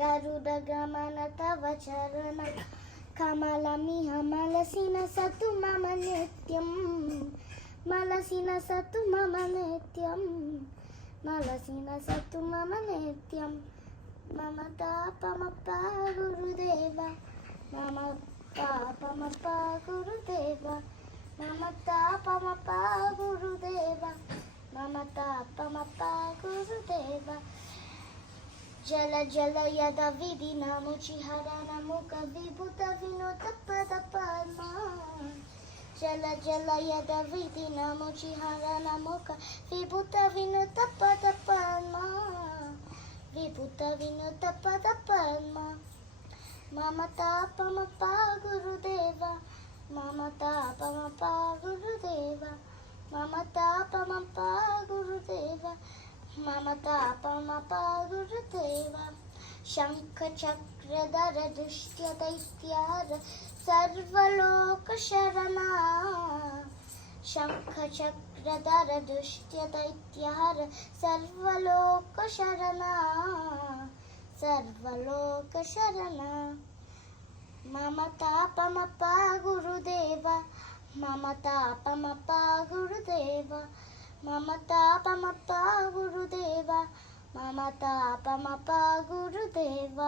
गरुडगमन तव चरण कमलमिह मलसिन सतु मम नित्यं मलसिन सतु मम नित्यं मलसिन सतु मम नित्यं मम तापमपा गुरुदेव मम तापमपा गुरुदेव मम तापमपा गुरुदेव मम तापमपा गुरुदेव जल जल यद विधि नमुचिहरण मुख विभूत विनोद पद पद्मा जल जल यद विधि नमुचिहरण मुख विभूत विनोद पद पद्मा विभूत विनोद पद पद्मा मम तापमपा गुरुदेव मम तापमपा गुरुदेव मम तापमपा गुरुदेव मम तापमपा गुरुदेव शंख चक्रधर दुष्ट दैत्यार सर्वलोकशरणा शंख चक्रधर दुष्ट दैत्यार सर्वलोकशरणा सर्वलोकशरणा मम तापमपा गुरुदेव मम तापमपा गुरुदेव मम तापमपा गुरुदेव मम तापमपा गुरुदेव।